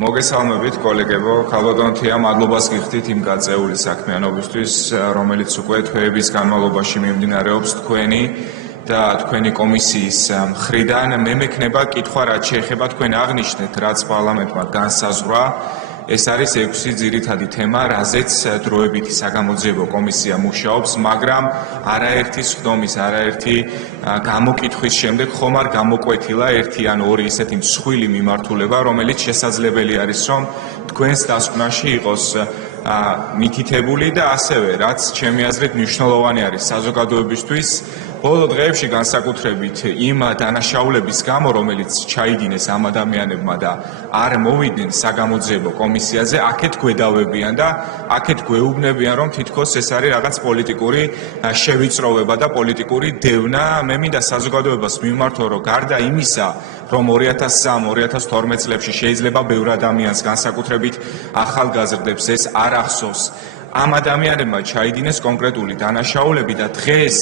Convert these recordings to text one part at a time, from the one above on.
მოგესალმებით კოლეგებო, ქალბატონთია, მადლობას გიხდით იმ გაწეული საქმიანობისთვის, რომელიც უკვე თვეების განმავლობაში მიმდინარეობს თქვენი და თქვენი კომისიის მხრიდან. მე მექნება კითხვა, რაც შეეხება თქვენ აღნიშნეთ, რაც პარლამენტმა განსაზღვრა. ეს არის 6 ძირითადი თემა, რაზეც დროებითი საგამოძიებო კომისია მუშაობს, მაგრამ არაერთი სხდომის, არაერთი გამოკითხვის შემდეგ ხომ არ გამოკვეთილა ერთი ან ორი ისეთი მსხვილი მიმართულება, რომელიც შესაძლებელი არის, რომ თქვენს დასკვნაში იყოს მითითებული და ასევე, რაც ჩემი აზრით მნიშვნელოვანი არის საზოგადოებისთვის, ბოლო დღეებში განსაკუთრებით იმ დანაშაულების გამო, რომელიც ჩაიდინეს ამ ადამიანებმა და არ მოვიდნენ საგამოძიებო კომისიაზე, აქეთ გვედავებიან და აქეთ გვეუბნებიან, რომ თითქოს ეს არის რაღაც პოლიტიკური შევიწროვება და პოლიტიკური დევნა. მე მინდა საზოგადოებას მიმართო, რომ გარდა იმისა, რომ 2003-2012 წლებში შეიძლება ბევრ ადამიანს განსაკუთრებით ახალგაზრდებს ეს არ ახსოვს. ამ ადამიანებმა ჩაიდინეს კონკრეტული დანაშაულები და დღეს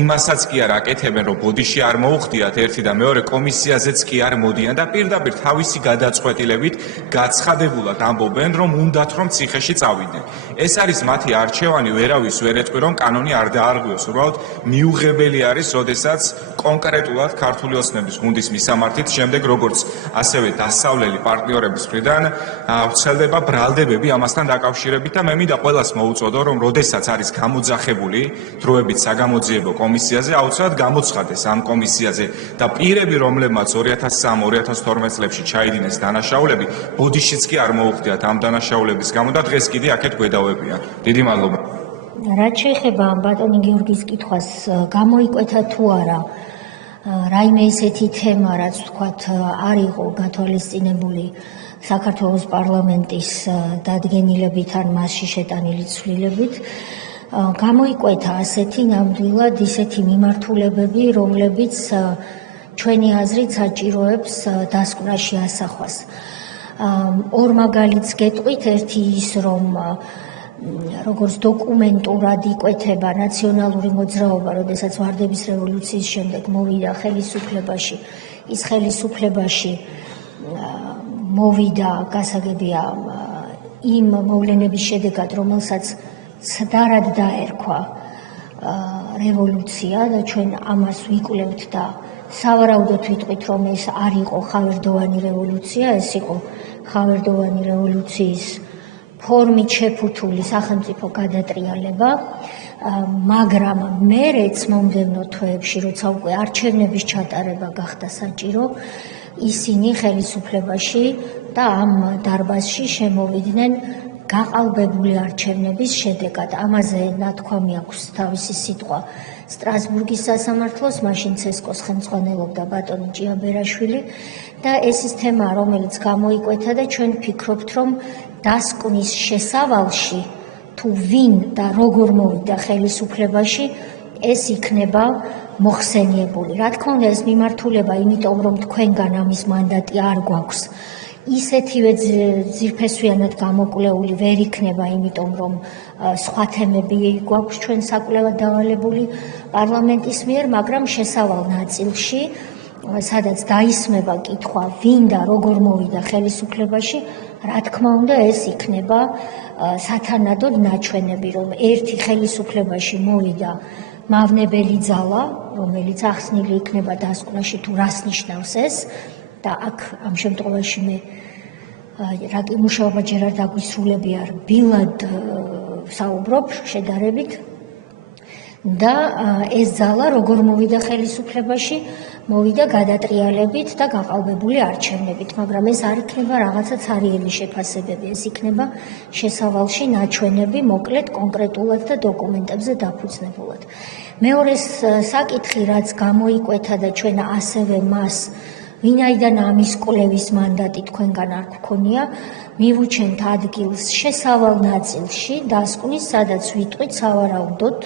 იმასაც კი არ აკეთებენ, რომ ბოდიში არ მოუხდიათ ერთი და მეორე კომისიაზეც კი არ მოდიან და პირდაპირ თავისი გადაწყვეტილებით გაცხადებულად ამბობენ, რომ უნდათ რომ ციხეში წავიდნენ. ეს არის მათი არჩევანი, ვერავის ვერ ეტყვი, რომ კანონი არ დაარღვიოს. უბრალოდ მიუღებელი არის, როდესაც კონკრეტულად ქართული ოცნების გუნდის მისამართით, შემდეგ როგორც ასევე დასავლელი პარტნიორების მხრიდან ვრცელდება ბრალდებები ამასთან დაკავშირებით და მე მინდა ყველას მოუწოდო, რომ როდესაც არის გამოძახებული დროებით საგამოძიებო კომისიაზე, აუცილებლად გამოცხადდეს ამ კომისიაზე და პირები, რომლებმაც 2003-2012 წლებში ჩაიდინეს დანაშაულები, ბოდიშიც კი არ მოუხდიათ ამ დანაშაულების გამო და დღეს კიდე აქეთ გვედავებიან. დიდი მადლობა. რაც შეეხება ბატონი გიორგის კითხვას, გამოიკვეთა თუ არა რაიმე ისეთი თემა, რაც ვთქვათ, არ იყო გათვალისწინებული საქართველოს პარლამენტის დადგენილებით ან მასში შეტანილი ცვლილებით, გამოიკვეთა ასეთი ნამდვილად ისეთი მიმართულებები, რომლებიც ჩვენი აზრით საჭიროებს დასკვნაში ასახვას. ორ მაგალითს გეტყვით, ერთი ის, რომ როგორც დოკუმენტურად იკვეთება ნაციონალური მოძრაობა, როდესაც ვარდების რევოლუციის შემდეგ მოვიდა ხელისუფლებაში, ის ხელისუფლებაში მოვიდა გასაგებია იმ მოვლენების შედეგად, რომელსაც ცდარად დაერქვა რევოლუცია და ჩვენ ამას ვიკვლევთ და სავარაუდოდ ვიტყვით, რომ ეს არ იყო ხავერდოვანი რევოლუცია, ეს იყო ხავერდოვანი რევოლუციის ფორმით შეფუთული სახელმწიფო გადატრიალება, მაგრამ მერეც მომდევნო თვეებში, როცა უკვე არჩევნების ჩატარება გახდა საჭირო, ისინი ხელისუფლებაში და ამ დარბაზში შემოვიდნენ გაყალბებული არჩევნების შედეგად. ამაზე ნათქვამი აქვს თავისი სიტყვა სტრასბურგის სასამართლოს, მაშინ ცესკოს ხელმძღვანელობდა ბატონი ჭიაბერაშვილი და ეს ის თემა, რომელიც გამოიკვეთა და ჩვენ ვფიქრობთ, რომ დასკვნის შესავალში თუ ვინ და როგორ მოვიდა ხელისუფლებაში, ეს იქნება მოხსენიებული. რა თქმა უნდა, ეს მიმართულება, იმიტომ რომ თქვენგან ამის მანდატი არ გვაქვს, ისეთივე ძირფესვიანად გამოკვლეული ვერ იქნება, იმიტომ რომ სხვა თემები გვაქვს ჩვენ საკვლევად დავალებული პარლამენტის მიერ, მაგრამ შესავალ ნაწილში, სადაც დაისმება კითხვა, ვინ და როგორ მოვიდა ხელისუფლებაში, რა თქმა უნდა, ეს იქნება სათანადოდ ნაჩვენები, რომ ერთი ხელისუფლებაში მოვიდა მავნებელი ძალა, რომელიც ახსნილი იქნება დასკვნაში თუ რას ნიშნავს ეს და აქ ამ შემთხვევაში მე მუშაობა ჯერ არ დაგვისრულებია, რბილად საუბრობ შედარებით და ეს ძალა როგორ მოვიდა ხელისუფლებაში, მოვიდა გადატრიალებით და გაყალბებული არჩევნებით, მაგრამ ეს არ იქნება რაღაცა ცარიელი შეფასებები, ეს იქნება შესავალში ნაჩვენები, მოკლედ კონკრეტულად და დოკუმენტებზე დაფუძნებულად. მეორე საკითხი, რაც გამოიკვეთა და ჩვენ ასევე მას ვინაიდან ამის კვლევის მანდატი თქვენგან არ გქონია, მივუჩენთ ადგილს შესავალ ნაწილში დასკვნის, სადაც ვიტყვით სავარაუდოდ,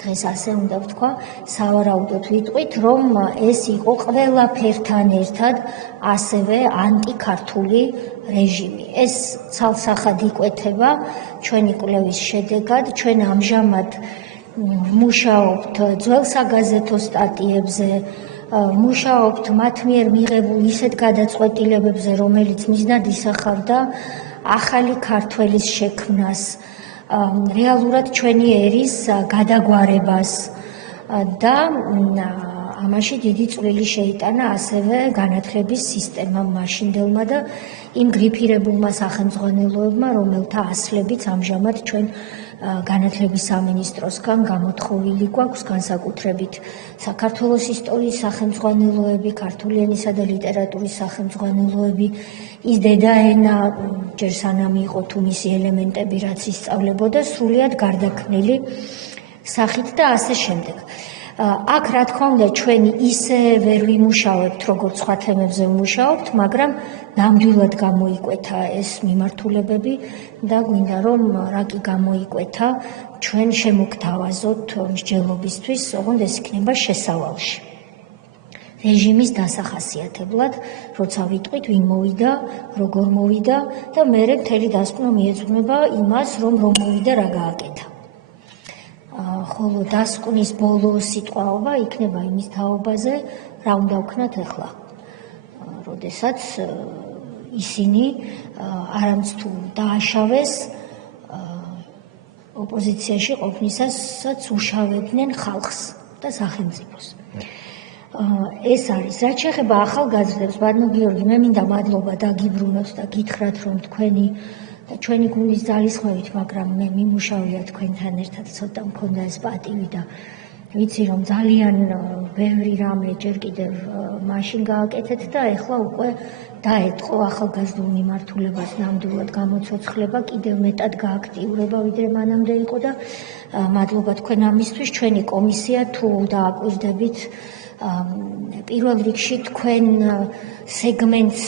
დღეს ასე უნდა ვთქვა, სავარაუდოდ ვიტყვით, რომ ეს იყო ყველაფერთან ერთად ასევე ანტიქართული რეჟიმი. ეს ცალსახად იკვეთება ჩვენი კვლევის შედეგად, ჩვენ ამჟამად მუშაობთ ძველ საგაზეთო სტატიებზე, მუშაობთ მათ მიერ მიღებულ ისეთ გადაწყვეტილებებზე, რომელიც მიზნად ისახავდა ახალი ქართველის შექმნას, რეალურად ჩვენი ერის გადაგვარებას და ამაში დიდი წვლილი შეიტანა ასევე განათლების სისტემამ მაშინდელმა და იმ გრიფირებულმა სახელმძღვანელოებმა, რომელთა ასლებიც ამჟამად ჩვენ განათლების სამინისტროსგან გამოთხოვილი გვაქვს, განსაკუთრებით საქართველოს ისტორიის სახელმძღვანელოები, ქართული ენისა და ლიტერატურის სახელმძღვანელოები, ის დედაენა, ჯერ სანამ იყო თუ მისი ელემენტები, რაც ისწავლებოდა, სრულიად გარდაქმნილი სახით და ასე შემდეგ. აქ რა თქმა უნდა ჩვენი ისე ვერ ვიმუშავებთ, როგორც სხვა თემებზე ვმუშაობთ, მაგრამ ნამდვილად გამოიკვეთა ეს მიმართულებები და გვინდა რომ რა კი გამოიკვეთა, ჩვენ შემოგთავაზოთ მსჯელობისთვის, ოღონდ ეს იქნება შესავალში. რეჟიმის დასახასიათებლად, როცა ვიტყვით, ვინ მოვიდა, როგორ მოვიდა და მერე მთელი დასკვნა მიეძღვნება იმას, რომ მოვიდა, რა გააკეთა. ხოლო დასკვნის ბოლო სიტყვაობა იქნება იმის თაობაზე, რა უნდა ვქნათ ახლა. როდესაც ისინი არამც თუ დააშავეს ოპოზიციაში ყოფნისასაც უშავებდნენ ხალხს და სახელმწიფოს. ეს არის, რაც შეეხება ახალგაზრდებს, ბატონო გიორგი, მე მინდა მადლობა დაგიბრუნოთ და გითხრათ, რომ ჩვენი გუნდის ძალისხმევით, მაგრამ მე მიმუშავია თქვენთან ერთად, ცოტა მქონდა ეს პატივი და ვიცი, რომ ძალიან ბევრი რამე ჯერ კიდევ მაშინ გააკეთეთ და ეხლა უკვე დაეთყო ახალგაზრდულ მიმართულებას ნამდვილად გამოცოცხლება, კიდევ მეტად გააქტიურება, ვიდრე მანამდე იყო და მადლობა თქვენ ამისთვის. ჩვენი კომისია თუ დააკვირდებით, პირველ რიგში თქვენ სეგმენტს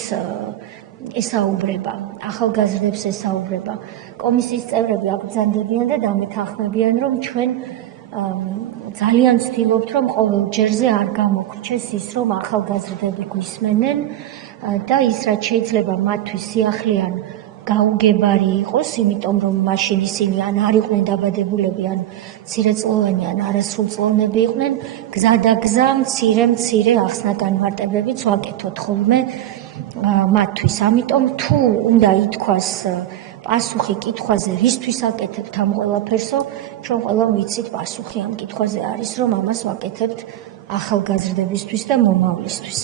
ესაუბრება, ახალგაზრდებს ესაუბრება. კომისიის წევრები აკრძანდებიან და დამეთანხმებიან, რომ ჩვენ ძალიან ვცდილობთ, რომ ყოველ ჯერზე არ გამოგვრჩეს ის, რომ ახალგაზრდები გვისმენენ და ის, რაც შეიძლება მათთვის სიახლეან გაუგებარი იყოს, იმიტომ რომ მაშინ ისინი ან არ იყვნენ დაბადებულები, ან მცირეწლოვანი, ან არასრულწლოვნები იყვნენ, გზა და გზა, მცირე ახსნა-განმარტებებიც ვაკეთოთ ხოლმე მათთვის. ამიტომ თუ უნდა ითქვას პასუხი კითხვაზე, რისთვის აკეთებთ ამ ყველაფერსო, ჩვენ ყველამ ვიცით პასუხი ამ კითხვაზე არის, რომ ამას ვაკეთებთ ახალგაზრდებისთვის და მომავლისთვის.